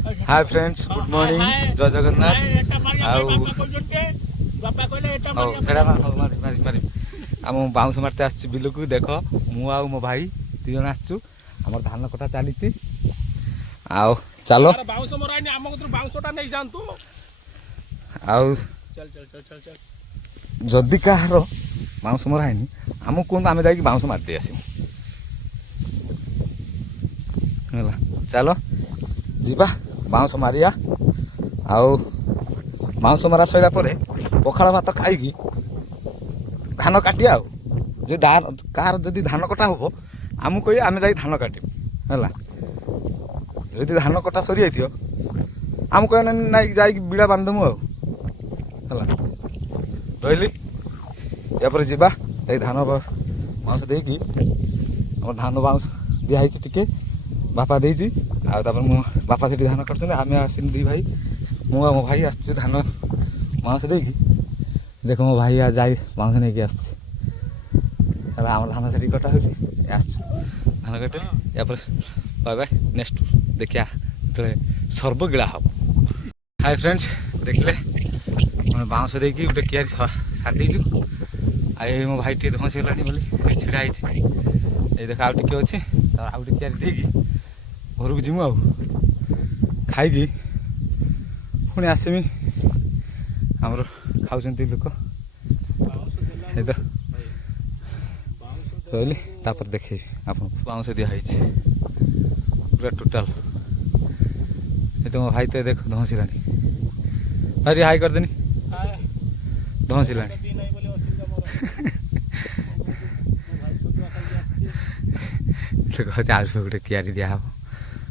hi friends good morning जय जगन्नाथ आम bounce मारते आस बिल को देख मु मो भाई दी जन आसचु आम धान कटा चली आओ चलो जदि कहार बाउंस मराइनी आमको कहूँ आम जा बाउंस मारदे आस चलो जीवा बाउंस मारिया आउ बाउंस मारा सैला पखाड़ भात खाई धान काटिया जो कार जदि धान कटा हम आमको कह आम जा धान काटू है जदि धान कटा सरी जाइए आम कह ना जा बिड़ा बांधमु है रही यापर जीवा धान बाउंस देकी धान बाउंस दिखाई टी बापा देती मो बापा से धान काटते आम आस दी भाई मु मो भाई आस धान बाउंस देकी देख मो भाई आज जाए बाउंस नहीं आस धान से कटा हो धान काटे यापर बाय बाय नेक्स्ट देखिया जो सर्वगिड़ा हम हाय फ्रेंड्स देखले बाउंस देकी गोटे कियारी सारीचु आई मो भाई टे धसी गलानी बोली छिड़ा ये देख आउ टे अच्छे आउ टे कियारी देकी घर को जीमु खाई पुणी आसमी आमर खाऊँ लोक तो रही तापर देखे आप बाउंस दिखाई पूरा टोटाल ये तो मो भाई तो देख धसीला भाई हाई करदेनी धसीला गोटे कियारी दिया